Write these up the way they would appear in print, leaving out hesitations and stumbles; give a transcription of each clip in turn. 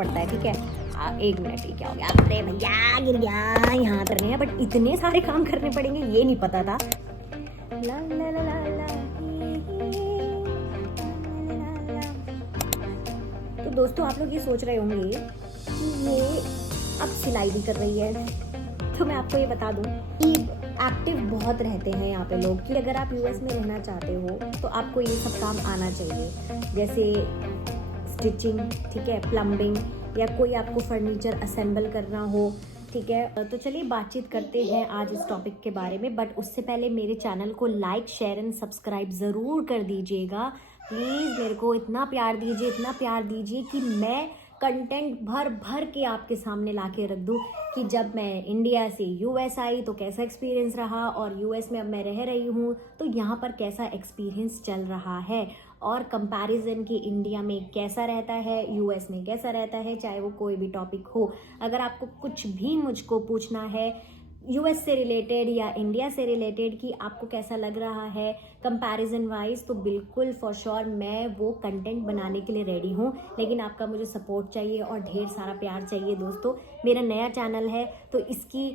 पड़ता है, ठीक है। एक मिनट, ये क्या हो गया? अरे भैया गिर गया, यहाँ करने हैं, बट इतने सारे काम करने पड़ेंगे ये नहीं पता था। ला ला ला ला ला, तो दोस्तों आप लोग ये सोच रहे होंगे कि ये अब सिलाई भी कर रही है, तो मैं आपको ये बता दूं कि एक्टिव बहुत रहते हैं यहाँ पे लोग, कि अगर आप यूएस में रहना चाहते हो तो आपको ये सब काम आना चाहिए, जैसे स्टिचिंग, ठीक है, प्लम्बिंग, या कोई आपको फर्नीचर असेंबल करना हो, ठीक है। तो चलिए बातचीत करते हैं आज इस टॉपिक के बारे में, बट उससे पहले मेरे चैनल को लाइक, शेयर एंड सब्सक्राइब ज़रूर कर दीजिएगा प्लीज़। मेरे को इतना प्यार दीजिए, इतना प्यार दीजिए कि मैं कंटेंट भर भर के आपके सामने ला के रख दूँ कि जब मैं इंडिया से यूएस आई तो कैसा एक्सपीरियंस रहा, और यूएस में अब मैं रह रही हूँ तो यहाँ पर कैसा एक्सपीरियंस चल रहा है, और कंपैरिजन कि इंडिया में कैसा रहता है, यूएस में कैसा रहता है, चाहे वो कोई भी टॉपिक हो। अगर आपको कुछ भी मुझको पूछना है यूएस से रिलेटेड या इंडिया से रिलेटेड कि आपको कैसा लग रहा है कंपैरिजन वाइज, तो बिल्कुल फॉर श्योर मैं वो कंटेंट बनाने के लिए रेडी हूँ। लेकिन आपका मुझे सपोर्ट चाहिए और ढेर सारा प्यार चाहिए दोस्तों। मेरा नया चैनल है तो इसकी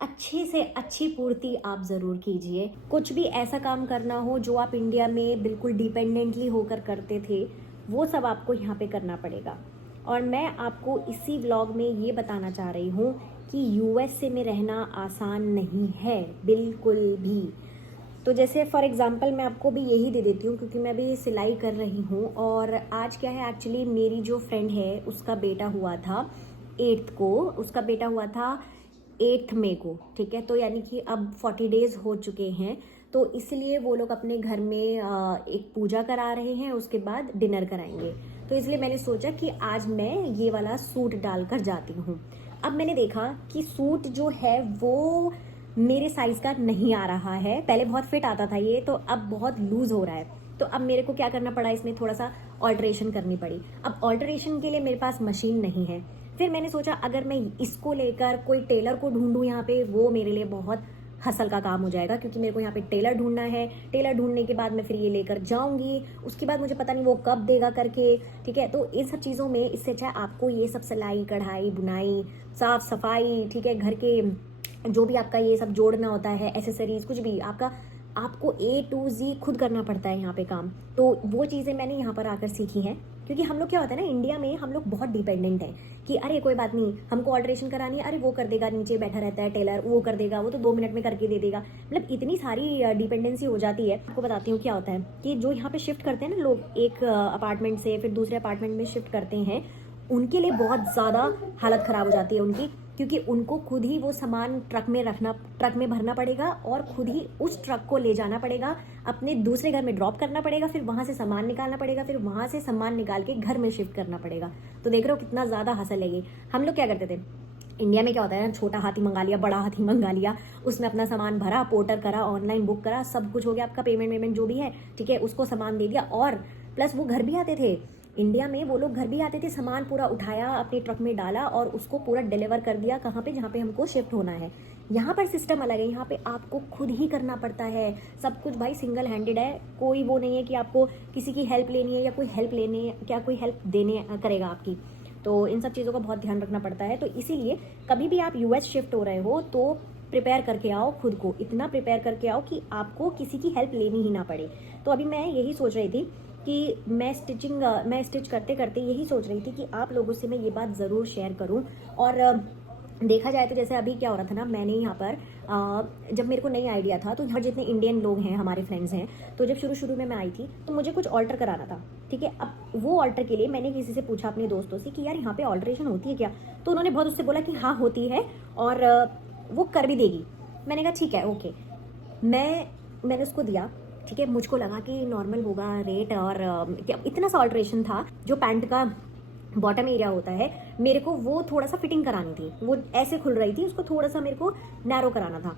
अच्छे से अच्छी पूर्ति आप ज़रूर कीजिए। कुछ भी ऐसा काम करना हो जो आप इंडिया में बिल्कुल डिपेंडेंटली होकर करते थे, वो सब आपको यहाँ पे करना पड़ेगा। और मैं आपको इसी व्लॉग में ये बताना चाह रही हूँ कि यूएस से में रहना आसान नहीं है बिल्कुल भी। तो जैसे फॉर एग्जांपल मैं आपको भी यही दे देती हूँ, क्योंकि मैं भी सिलाई कर रही हूँ। और आज क्या है, एक्चुअली मेरी जो फ्रेंड है उसका बेटा हुआ था 8th को, उसका बेटा हुआ था 8 मई को, ठीक है। तो यानी कि अब 40 डेज हो चुके हैं, तो इसलिए वो लोग अपने घर में एक पूजा करा रहे हैं, उसके बाद डिनर कराएंगे। तो इसलिए मैंने सोचा कि आज मैं ये वाला सूट डालकर जाती हूँ। अब मैंने देखा कि सूट जो है वो मेरे साइज का नहीं आ रहा है। पहले बहुत फिट आता था ये, तो अब बहुत लूज हो रहा है। तो अब मेरे को क्या करना पड़ा, इसमें थोड़ा सा ऑल्टरेशन करनी पड़ी। अब ऑल्टरेशन के लिए मेरे पास मशीन नहीं है। फिर मैंने सोचा अगर मैं इसको लेकर कोई टेलर को ढूंढूं यहाँ पे, वो मेरे लिए बहुत हसल का काम हो जाएगा, क्योंकि मेरे को यहाँ पे टेलर ढूंढना है। टेलर ढूंढने के बाद मैं फिर ये लेकर जाऊंगी, उसके बाद मुझे पता नहीं वो कब देगा करके, ठीक है। तो इन सब चीज़ों में इससे अच्छा आपको ये सब सिलाई, कढ़ाई, बुनाई, साफ सफाई, ठीक है, घर के जो भी आपका ये सब जोड़ना होता है, एसेसरीज, कुछ भी आपको A to Z खुद करना पड़ता है यहाँ पे काम। तो वो चीज़ें मैंने यहाँ पर आकर सीखी हैं, क्योंकि हम लोग क्या होता है ना, इंडिया में हम लोग बहुत डिपेंडेंट हैं कि अरे कोई बात नहीं, हमको ऑल्टरेशन करानी है, अरे वो कर देगा, नीचे बैठा रहता है टेलर, वो कर देगा, वो तो 2 मिनट में करके दे देगा। मतलब इतनी सारी डिपेंडेंसी हो जाती है। आपको बताती हूँ क्या होता है कि जो यहाँ पे शिफ्ट करते हैं ना लोग, एक अपार्टमेंट से फिर दूसरे अपार्टमेंट में शिफ्ट करते हैं, उनके लिए बहुत ज़्यादा हालत ख़राब हो जाती है उनकी, क्योंकि उनको खुद ही वो सामान ट्रक में भरना पड़ेगा, और खुद ही उस ट्रक को ले जाना पड़ेगा, अपने दूसरे घर में ड्रॉप करना पड़ेगा, फिर वहाँ से सामान निकालना पड़ेगा, फिर वहाँ से सामान निकाल के घर में शिफ्ट करना पड़ेगा। तो देख रहे हो कितना ज़्यादा हसल है ये। हम लोग क्या करते थे इंडिया में, क्या होता है ना, छोटा हाथी मंगा लिया, बड़ा हाथी मंगा लिया, उसमें अपना सामान भरा, पोर्टर करा, ऑनलाइन बुक करा, सब कुछ हो गया, आपका पेमेंट जो भी है, ठीक है, उसको सामान दे दिया। और प्लस वो घर भी आते थे इंडिया में, वो लोग घर भी आते थे, सामान पूरा उठाया, अपने ट्रक में डाला और उसको पूरा डिलीवर कर दिया कहाँ पे, जहाँ पे हमको शिफ्ट होना है। यहाँ पर सिस्टम अलग है, यहाँ पे आपको खुद ही करना पड़ता है सब कुछ भाई, सिंगल हैंडेड है। कोई वो नहीं है कि आपको किसी की हेल्प लेनी है या कोई हेल्प देने करेगा आपकी। तो इन सब चीज़ों का बहुत ध्यान रखना पड़ता है। तो इसीलिए कभी भी आप यूएस शिफ्ट हो रहे हो तो प्रिपेयर करके आओ, खुद को इतना प्रिपेयर करके आओ कि आपको किसी की हेल्प लेनी ही ना पड़े। तो अभी मैं यही सोच रही थी कि मैं स्टिच करते करते यही सोच रही थी कि आप लोगों से मैं ये बात ज़रूर शेयर करूं। और देखा जाए तो जैसे अभी क्या हो रहा था ना, मैंने यहाँ पर जब मेरे को नई आइडिया था, तो यहाँ जितने इंडियन लोग हैं, हमारे फ्रेंड्स हैं, तो जब शुरू में मैं आई थी तो मुझे कुछ ऑल्टर कराना था, ठीक है। अब वो ऑल्टर के लिए मैंने किसी से पूछा, अपने दोस्तों से, कि यार यहाँ पे ऑल्टरेशन होती है क्या? तो उन्होंने बहुत उससे बोला कि हाँ होती है, और वो कर भी देगी। मैंने कहा ठीक है, ओके। मैंने उसको दिया, ठीक है। मुझको लगा कि नॉर्मल होगा रेट, और क्या इतना सा ऑल्टरेशन था, जो पैंट का बॉटम एरिया होता है, मेरे को वो थोड़ा सा फिटिंग करानी थी, वो ऐसे खुल रही थी, उसको थोड़ा सा मेरे को नैरो कराना था।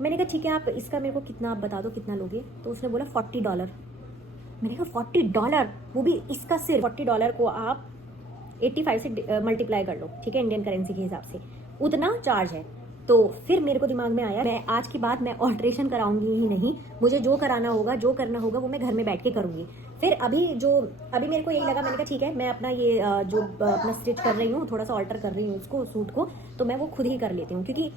मैंने कहा ठीक है, आप इसका मेरे को कितना, आप बता दो कितना लोगे। तो उसने बोला $40। मैंने कहा $40, वो भी इसका सिर्फ $40 को आप 85 से मल्टीप्लाई कर लो, ठीक है, इंडियन करेंसी के हिसाब से उतना चार्ज है। तो फिर मेरे को दिमाग में आया मैं आज के बाद मैं ऑल्ट्रेशन कराऊंगी ही नहीं, मुझे जो कराना होगा जो करना होगा वो मैं घर में बैठ के करूंगी। फिर अभी मेरे को यही लगा, मैंने कहा ठीक है मैं अपना ये जो अपना स्टिच कर रही हूँ, थोड़ा सा ऑल्टर कर रही हूँ उसको, सूट को, तो मैं वो खुद ही कर लेती हूँ। क्योंकि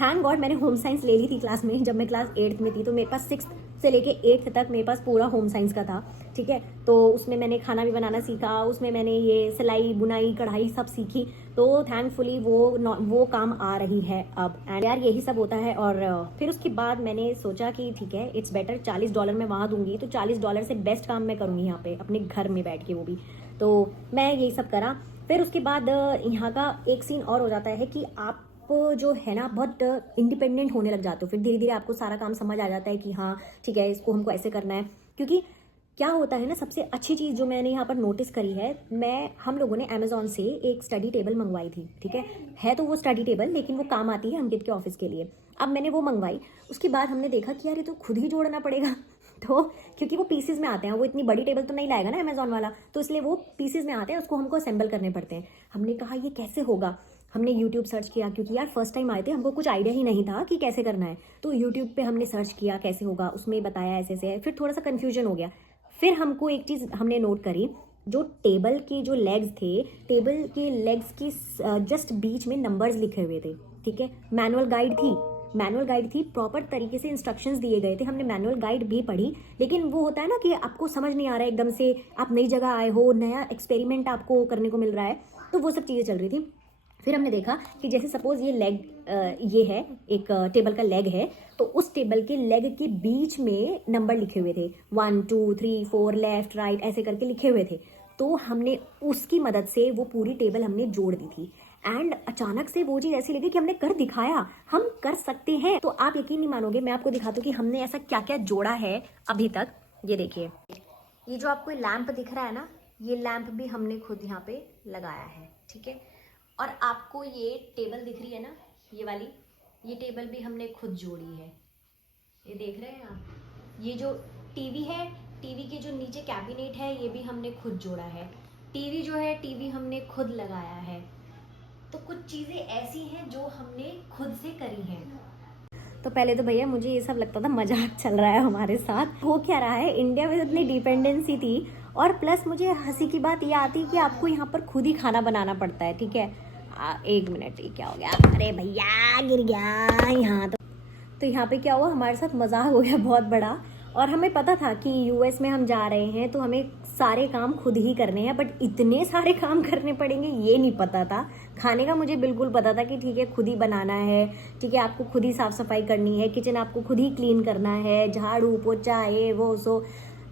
थैंक गॉड मैंने होम साइंस ले ली थी क्लास में, जब मैं क्लास 8th में थी तो मेरे पास 6th से लेके 8th तक मेरे पास पूरा होम साइंस का था, ठीक है। तो उसमें मैंने खाना भी बनाना सीखा, उसमें मैंने ये सिलाई बुनाई कढ़ाई सब सीखी, तो थैंकफुली वो काम आ रही है अब। एंड यार यही सब होता है। और फिर उसके बाद मैंने सोचा कि ठीक है इट्स बेटर, $40 मैं वहाँ दूंगी तो $40 से बेस्ट काम मैं करूँगी यहाँ पे अपने घर में बैठ के, वो भी। तो मैं यही सब करा। फिर उसके बाद यहाँ का एक सीन और हो जाता है कि आप जो है ना बहुत इंडिपेंडेंट होने लग जाते हो। फिर धीरे धीरे आपको सारा काम समझ आ जाता है कि हाँ ठीक है इसको हमको ऐसे करना है। क्योंकि क्या होता है ना, सबसे अच्छी चीज़ जो मैंने यहाँ पर नोटिस करी है, हम लोगों ने अमेजोन से एक स्टडी टेबल मंगवाई थी, ठीक है तो वो स्टडी टेबल, लेकिन वो काम आती है अंकित के ऑफिस के लिए। अब मैंने वो मंगवाई, उसके बाद हमने देखा कि यार ये तो खुद ही जोड़ना पड़ेगा तो क्योंकि वो पीसेज में आते हैं, वो इतनी बड़ी टेबल तो नहीं लाएगा ना अमेजोन वाला, तो इसलिए वो पीसेज में आते हैं, उसको हमको असेंबल करने पड़ते हैं। हमने कहा ये कैसे होगा, हमने यूट्यूब सर्च किया, क्योंकि यार फर्स्ट टाइम आए थे, हमको कुछ आइडिया ही नहीं था कि कैसे करना है। तो यूट्यूब पे हमने सर्च किया कैसे होगा, उसमें बताया ऐसे ऐसे है। फिर थोड़ा सा कन्फ्यूजन हो गया। फिर हमको एक चीज़ हमने नोट करी, जो टेबल के जो लेग्स थे, टेबल के लेग्स की जस्ट बीच में नंबर्स लिखे हुए थे, ठीक है। मैनुअल गाइड थी, प्रॉपर तरीके से इंस्ट्रक्शंस दिए गए थे। हमने मैनुअल गाइड भी पढ़ी, लेकिन वो होता है ना कि आपको समझ नहीं आ रहा है, एकदम से आप नई जगह आए हो, नया एक्सपेरिमेंट आपको करने को मिल रहा है, तो वो सब चीज़ें चल रही थी। फिर हमने देखा कि जैसे सपोज ये लेग, ये है एक टेबल का लेग है, तो उस टेबल के लेग के बीच में नंबर लिखे हुए थे, 1 2 3 4 लेफ्ट राइट ऐसे करके लिखे हुए थे। तो हमने उसकी मदद से वो पूरी टेबल हमने जोड़ दी थी। एंड अचानक से वो चीज़ ऐसी लगी कि हमने कर दिखाया, हम कर सकते हैं। तो आप यकीन नहीं मानोगे, मैं आपको दिखाती हूँ कि हमने ऐसा क्या क्या जोड़ा है अभी तक। ये देखिए, ये जो आपको लैंप दिख रहा है ना, ये लैंप भी हमने खुद यहाँ पे लगाया है, ठीक है। और आपको ये टेबल दिख रही है ना, ये वाली, ये टेबल भी हमने खुद जोड़ी है। ये देख रहे हैं आप, ये जो टीवी है, टीवी के जो नीचे कैबिनेट है, ये भी हमने खुद जोड़ा है। टीवी जो है, टीवी हमने खुद लगाया है। तो कुछ चीज़ें ऐसी हैं जो हमने खुद से करी हैं। तो पहले तो भैया मुझे ये सब लगता था मजाक चल रहा है हमारे साथ, हो क्या रहा है। इंडिया में इतनी डिपेंडेंसी थी, और प्लस मुझे हंसी की बात ये आती कि आपको यहाँ पर खुद ही खाना बनाना पड़ता है, ठीक है। एक मिनट, ये क्या हो गया, अरे भैया गिर गया यहाँ। तो यहाँ पे क्या हुआ, हमारे साथ मजाक हो गया बहुत बड़ा। और हमें पता था कि यूएस में हम जा रहे हैं तो हमें सारे काम खुद ही करने हैं, बट इतने सारे काम करने पड़ेंगे ये नहीं पता था। खाने का मुझे बिल्कुल पता था कि ठीक है खुद ही बनाना है, ठीक है, आपको खुद ही साफ सफाई करनी है, किचन आपको खुद ही क्लीन करना है, झाड़ू पोछा ये वो सो।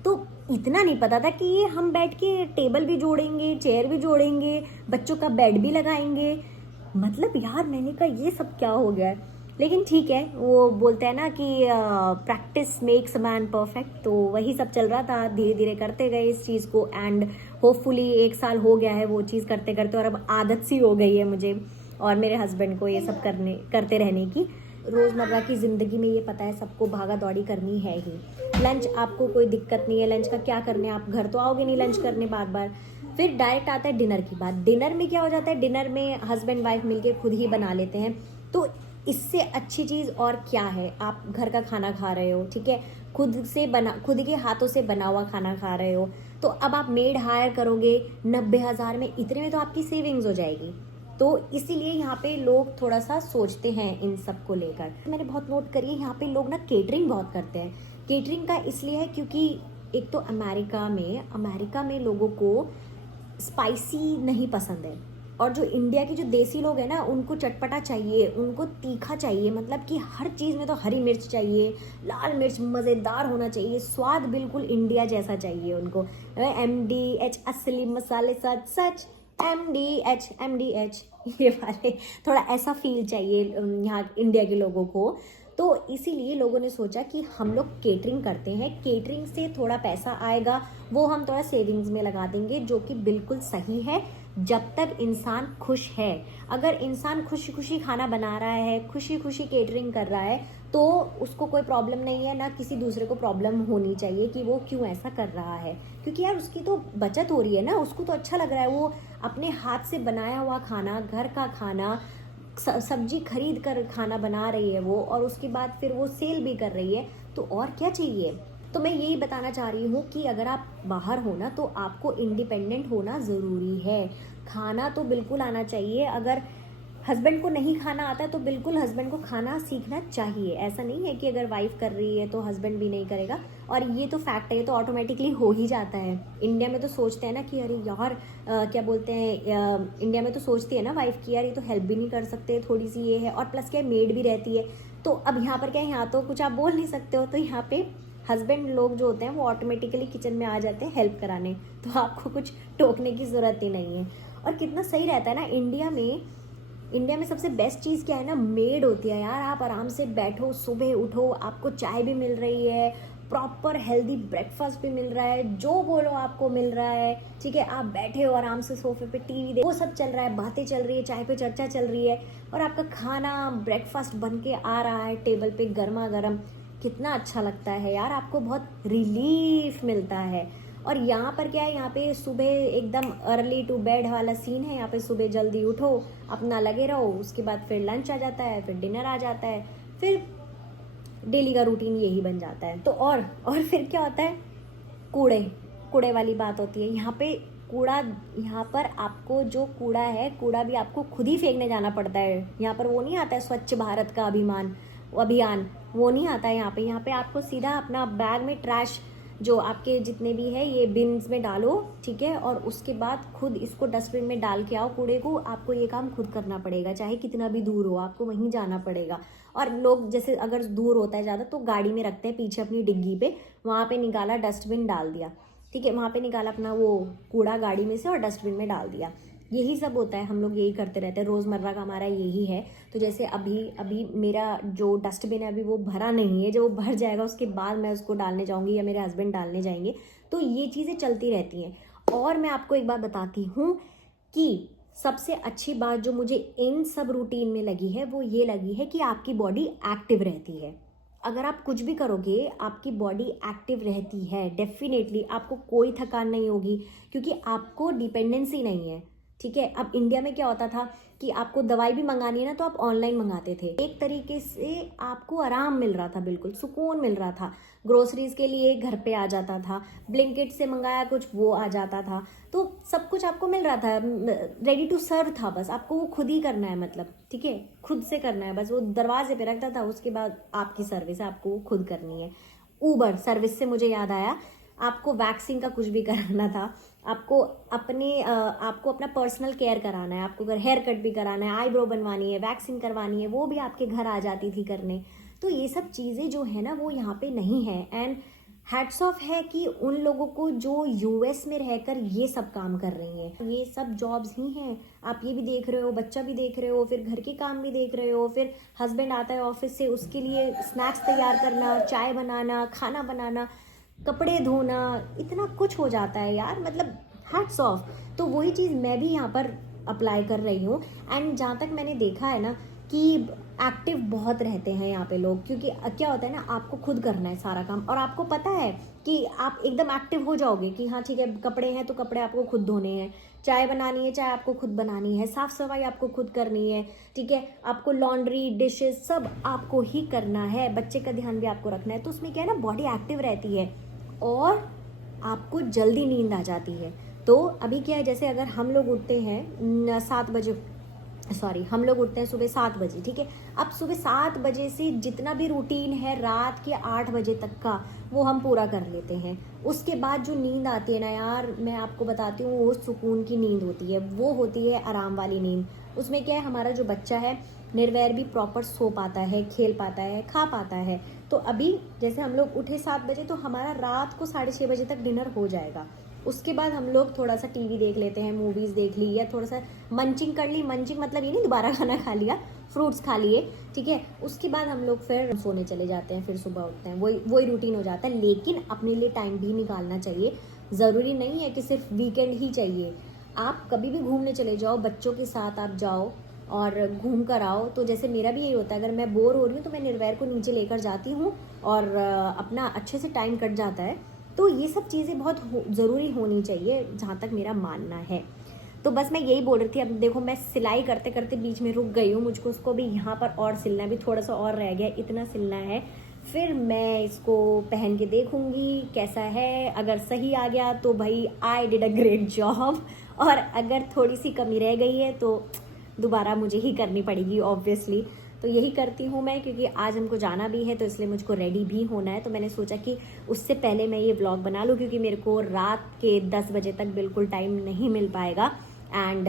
तो इतना नहीं पता था कि ये हम बैठ के टेबल भी जोड़ेंगे, चेयर भी जोड़ेंगे, बच्चों का बेड भी लगाएंगे। मतलब यार मैंने कहा ये सब क्या हो गया है। लेकिन ठीक है, वो बोलते हैं ना कि प्रैक्टिस मेक्स मैन परफेक्ट, तो वही सब चल रहा था। धीरे धीरे करते गए इस चीज़ को, एंड होपफुली 1 साल हो गया है वो चीज़ करते करते, और अब आदत सी हो गई है मुझे और मेरे हस्बैंड को ये सब करते रहने की। रोज़मर्रा की ज़िंदगी में ये पता है सबको भागा दौड़ी करनी है ही। लंच आपको कोई दिक्कत नहीं है, लंच का क्या करने, आप घर तो आओगे नहीं लंच करने बार बार। फिर डायरेक्ट आता है डिनर की बात। डिनर में क्या हो जाता है, डिनर में हस्बैंड वाइफ मिलके खुद ही बना लेते हैं। तो इससे अच्छी चीज़ और क्या है, आप घर का खाना खा रहे हो, ठीक है, खुद के हाथों से बना हुआ खाना खा रहे हो। तो अब आप मेड हायर करोगे 90,000 में, इतने में तो आपकी सेविंग्स हो जाएगी। तो इसीलिए यहाँ पे लोग थोड़ा सा सोचते हैं इन सब को लेकर। मैंने बहुत नोट करी है यहाँ पे लोग ना केटरिंग बहुत करते हैं। केटरिंग का इसलिए है क्योंकि एक तो अमेरिका में लोगों को स्पाइसी नहीं पसंद है, और जो इंडिया के जो देसी लोग हैं ना उनको चटपटा चाहिए, उनको तीखा चाहिए, मतलब कि हर चीज़ में तो हरी मिर्च चाहिए, लाल मिर्च मज़ेदार होना चाहिए, स्वाद बिल्कुल इंडिया जैसा चाहिए उनको। MDH असली मसाले सच सच, MDH ये वाले थोड़ा ऐसा फील चाहिए यहाँ इंडिया के लोगों को। तो इसीलिए लोगों ने सोचा कि हम लोग केटरिंग करते हैं, केटरिंग से थोड़ा पैसा आएगा, वो हम थोड़ा सेविंग्स में लगा देंगे, जो कि बिल्कुल सही है जब तक इंसान खुश है। अगर इंसान खुशी खुशी खाना बना रहा है, खुशी खुशी केटरिंग कर रहा है, तो उसको कोई प्रॉब्लम नहीं है, ना किसी दूसरे को प्रॉब्लम होनी चाहिए कि वो क्यों ऐसा कर रहा है। क्योंकि यार उसकी तो बचत हो रही है ना, उसको तो अच्छा लग रहा है, वो अपने हाथ से बनाया हुआ खाना, घर का खाना, सब्जी खरीद कर खाना बना रही है वो, और उसके बाद फिर वो सेल भी कर रही है, तो और क्या चाहिए। तो मैं यही बताना चाह रही हूँ कि अगर आप बाहर हो ना तो आपको इंडिपेंडेंट होना ज़रूरी है। खाना तो बिल्कुल आना चाहिए। अगर हस्बैंड को नहीं खाना आता तो बिल्कुल हस्बैंड को खाना सीखना चाहिए। ऐसा नहीं है कि अगर वाइफ कर रही है तो हस्बैंड भी नहीं करेगा, और ये तो फैक्ट है, ये तो ऑटोमेटिकली हो ही जाता है। इंडिया में तो सोचते हैं ना कि अरे यार क्या बोलते हैं, इंडिया में तो सोचती है ना वाइफ की यार ये तो हेल्प भी नहीं कर सकते, थोड़ी सी ये है, और प्लस क्या मेड भी रहती है। तो अब यहाँ पर क्या है, यहाँ तो कुछ आप बोल नहीं सकते हो, तो यहाँ पे हस्बैंड लोग जो होते हैं वो ऑटोमेटिकली किचन में आ जाते हैं हेल्प कराने, तो आपको कुछ टोकने की ज़रूरत ही नहीं है। और कितना सही रहता है ना इंडिया में सबसे बेस्ट चीज़ क्या है ना, मेड होती है यार। आप आराम से बैठो, सुबह उठो, आपको चाय भी मिल रही है, प्रॉपर हेल्दी ब्रेकफास्ट भी मिल रहा है, जो बोलो आपको मिल रहा है, ठीक है। आप बैठे हो आराम से सोफे पे, टीवी देखो, वो सब चल रहा है, बातें चल रही है, चाय पे चर्चा चल रही है, और आपका खाना ब्रेकफास्ट बन के आ रहा है टेबल पे गर्मा गर्म। कितना अच्छा लगता है यार, आपको बहुत रिलीफ मिलता है। और यहाँ पर क्या है, यहाँ पे सुबह एकदम अर्ली टू बेड वाला सीन है। यहाँ पे सुबह जल्दी उठो, अपना लगे रहो, उसके बाद फिर लंच आ जाता है, फिर डिनर आ जाता है, फिर डेली का रूटीन यही बन जाता है। तो और फिर क्या होता है, कूड़े वाली बात होती है यहाँ पे। कूड़ा, यहाँ पर आपको जो कूड़ा है, कूड़ा भी आपको खुद ही फेंकने जाना पड़ता है। यहाँ पर वो नहीं आता है स्वच्छ भारत का अभियान, वो नहीं आता है यहाँ पे आपको सीधा अपना बैग में ट्रैश जो आपके जितने भी है ये बिन्स में डालो, ठीक है, और उसके बाद खुद इसको डस्टबिन में डाल के आओ कूड़े को। आपको ये काम खुद करना पड़ेगा, चाहे कितना भी दूर हो, आपको वहीं जाना पड़ेगा। और लोग जैसे अगर दूर होता है ज़्यादा तो गाड़ी में रखते हैं पीछे अपनी डिग्गी पे, वहाँ पे निकाला, डस्टबिन डाल दिया, ठीक है, वहाँ पे निकाला अपना वो कूड़ा गाड़ी में से और डस्टबिन में डाल दिया। यही सब होता है, हम लोग यही करते रहते हैं, रोज़मर्रा का हमारा यही है। तो जैसे अभी मेरा जो डस्टबिन है अभी वो भरा नहीं है, जब वो भर जाएगा उसके बाद मैं उसको डालने जाऊंगी या मेरे हस्बैंड डालने जाएंगे। तो ये चीज़ें चलती रहती हैं। और मैं आपको एक बात बताती हूँ कि सबसे अच्छी बात जो मुझे इन सब रूटीन में लगी है वो ये लगी है कि आपकी बॉडी एक्टिव रहती है। अगर आप कुछ भी करोगे आपकी बॉडी एक्टिव रहती है, डेफिनेटली आपको कोई थकान नहीं होगी, क्योंकि आपको डिपेंडेंसी नहीं है, ठीक है। अब इंडिया में क्या होता था कि आपको दवाई भी मंगानी है ना तो आप ऑनलाइन मंगाते थे। एक तरीके से आपको आराम मिल रहा था, बिल्कुल सुकून मिल रहा था। ग्रोसरीज के लिए घर पे आ जाता था, ब्लिंकिट से मंगाया कुछ वो आ जाता था, तो सब कुछ आपको मिल रहा था, रेडी टू सर्व था। बस आपको वो खुद ही करना है, मतलब ठीक है, खुद से करना है, बस वो दरवाजे पे रखता था, उसके बाद आपकी सर्विस आपको वो खुद करनी है। ऊबर सर्विस से मुझे याद आया, आपको वैक्सिंग का कुछ भी कराना था, आपको अपना पर्सनल केयर कराना है, आपको अगर हेयर कट भी कराना है, आईब्रो बनवानी है, वैक्सिंग करवानी है, वो भी आपके घर आ जाती थी करने। तो ये सब चीज़ें जो है ना वो यहाँ पे नहीं है। एंड हैट्स ऑफ है कि उन लोगों को जो यूएस में रहकर ये सब काम कर रही हैं। ये सब जॉब्स ही हैं, आप ये भी देख रहे हो, बच्चा भी देख रहे हो, फिर घर के काम भी देख रहे हो, फिर हस्बैंड आता है ऑफिस से, उसके लिए स्नैक्स तैयार करना, चाय बनाना, खाना बनाना, कपड़े धोना, इतना कुछ हो जाता है यार, मतलब हैट्स ऑफ। तो वही चीज़ मैं भी यहाँ पर अप्लाई कर रही हूँ। एंड जहाँ तक मैंने देखा है ना कि एक्टिव बहुत रहते हैं यहाँ पे लोग, क्योंकि क्या होता है ना, आपको खुद करना है सारा काम, और आपको पता है कि आप एकदम एक्टिव हो जाओगे कि हाँ ठीक है, कपड़े हैं तो कपड़े आपको खुद धोने हैं, चाय बनानी है चाय आपको खुद बनानी है, साफ सफाई आपको खुद करनी है, ठीक है, आपको लॉन्ड्री डिशेज सब आपको ही करना है, बच्चे का ध्यान भी आपको रखना है। तो उसमें क्या है ना, बॉडी एक्टिव रहती है और आपको जल्दी नींद आ जाती है। तो अभी क्या है, जैसे अगर हम लोग उठते हैं 7 बजे, हम लोग उठते हैं सुबह 7 बजे, ठीक है। अब सुबह 7 बजे से जितना भी रूटीन है रात के 8 बजे तक का वो हम पूरा कर लेते हैं। उसके बाद जो नींद आती है ना यार, मैं आपको बताती हूँ, वो सुकून की नींद होती है, वो होती है आराम वाली नींद। उसमें क्या है, हमारा जो बच्चा है निर्वैर भी प्रॉपर सो पाता है, खेल पाता है, खा पाता है। तो अभी जैसे हम लोग उठे 7 बजे तो हमारा रात को 6:30 बजे तक डिनर हो जाएगा। उसके बाद हम लोग थोड़ा सा टीवी देख लेते हैं, मूवीज़ देख ली, या थोड़ा सा मंचिंग कर ली। मंचिंग मतलब ये नहीं दोबारा खाना खा लिया, फ्रूट्स खा लिए, ठीक है। उसके बाद हम लोग फिर सोने चले जाते हैं, फिर सुबह उठते हैं, वही रूटीन हो जाता है। लेकिन अपने लिए टाइम भी निकालना चाहिए, ज़रूरी नहीं है कि सिर्फ वीकेंड ही चाहिए। आप कभी भी घूमने चले जाओ, बच्चों के साथ आप जाओ और घूम कर आओ। तो जैसे मेरा भी यही होता है, अगर मैं बोर हो रही हूँ तो मैं निर्वैर को नीचे लेकर जाती हूँ और अपना अच्छे से टाइम कट जाता है। तो ये सब चीज़ें बहुत ज़रूरी होनी चाहिए, जहाँ तक मेरा मानना है। तो बस मैं यही बोल रही थी। अब देखो मैं सिलाई करते करते बीच में रुक गई हूँ, मुझको उसको भी यहाँ पर और सिलना है, भी थोड़ा सा और रह गया, इतना सिलना है। फिर मैं इसको पहन के देखूंगी कैसा है। अगर सही आ गया तो भाई I did a great job, और अगर थोड़ी सी कमी रह गई है तो दोबारा मुझे ही करनी पड़ेगी ऑब्वियसली। तो यही करती हूँ मैं, क्योंकि आज हमको जाना भी है तो इसलिए मुझको रेडी भी होना है। तो मैंने सोचा कि उससे पहले मैं ये व्लॉग बना लूँ, क्योंकि मेरे को रात के 10 बजे तक बिल्कुल टाइम नहीं मिल पाएगा। एंड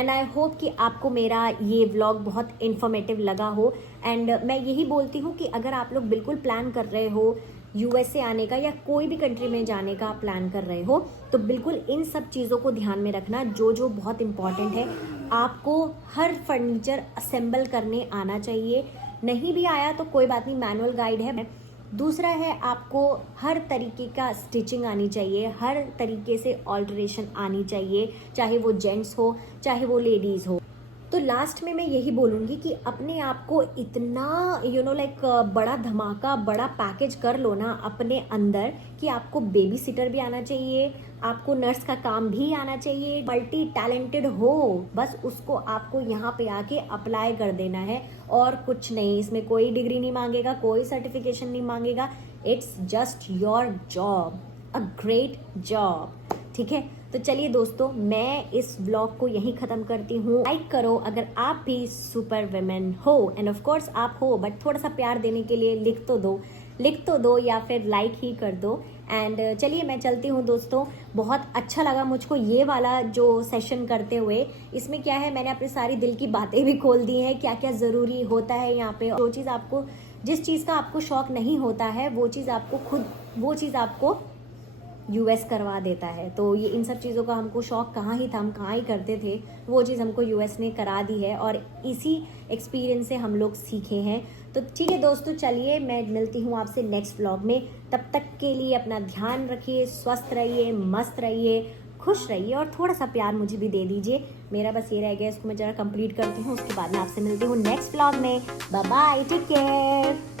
आई होप कि आपको मेरा ये व्लॉग बहुत इन्फॉर्मेटिव लगा हो। एंड मैं यही बोलती हूँ कि अगर आप लोग बिल्कुल प्लान कर रहे हो यूएसए आने का या कोई भी कंट्री में जाने का प्लान कर रहे हो, तो बिल्कुल इन सब चीज़ों को ध्यान में रखना जो जो बहुत इम्पॉर्टेंट है। आपको हर फर्नीचर असेंबल करने आना चाहिए, नहीं भी आया तो कोई बात नहीं, मैनुअल गाइड है। दूसरा है आपको हर तरीके का स्टिचिंग आनी चाहिए, हर तरीके से ऑल्टरेशन आनी चाहिए, चाहे वो जेंट्स हो चाहे वो लेडीज़ हो। तो लास्ट में मैं यही बोलूँगी कि अपने आप को इतना लाइक बड़ा धमाका, बड़ा पैकेज कर लो ना अपने अंदर कि आपको बेबी सिटर भी आना चाहिए, आपको नर्स का काम भी आना चाहिए, मल्टी टैलेंटेड हो, बस उसको आपको यहाँ पे आके अप्लाई कर देना है और कुछ नहीं। इसमें कोई डिग्री नहीं मांगेगा, कोई सर्टिफिकेशन नहीं मांगेगा, it's just your job, a great job. ठीक है, तो चलिए दोस्तों, मैं इस व्लॉग को यहीं ख़त्म करती हूँ। लाइक करो अगर आप भी सुपर वुमेन हो, एंड ऑफ कोर्स आप हो, बट थोड़ा सा प्यार देने के लिए लिख तो दो या फिर लाइक ही कर दो। एंड चलिए मैं चलती हूँ दोस्तों। बहुत अच्छा लगा मुझको ये वाला जो सेशन करते हुए। इसमें क्या है, मैंने अपनी सारी दिल की बातें भी खोल दी हैं, क्या क्या ज़रूरी होता है यहाँ पे। जिस चीज़ का आपको शौक नहीं होता है वो चीज़ आपको यूएस करवा देता है। तो ये इन सब चीज़ों का हमको शौक कहाँ ही था, हम कहाँ ही करते थे, वो चीज़ हमको यूएस ने करा दी है और इसी एक्सपीरियंस से हम लोग सीखे हैं। तो ठीक है दोस्तों, चलिए मैं मिलती हूँ आपसे नेक्स्ट व्लॉग में। तब तक के लिए अपना ध्यान रखिए, स्वस्थ रहिए, मस्त रहिए, खुश रहिए और थोड़ा सा प्यार मुझे भी दे दीजिए। मेरा बस ये रह गया, इसको मैं ज़रा कंप्लीट करती हूँ, उसके बाद मैं आपसे मिलती हूँ नेक्स्ट व्लॉग में। Bye bye, take care.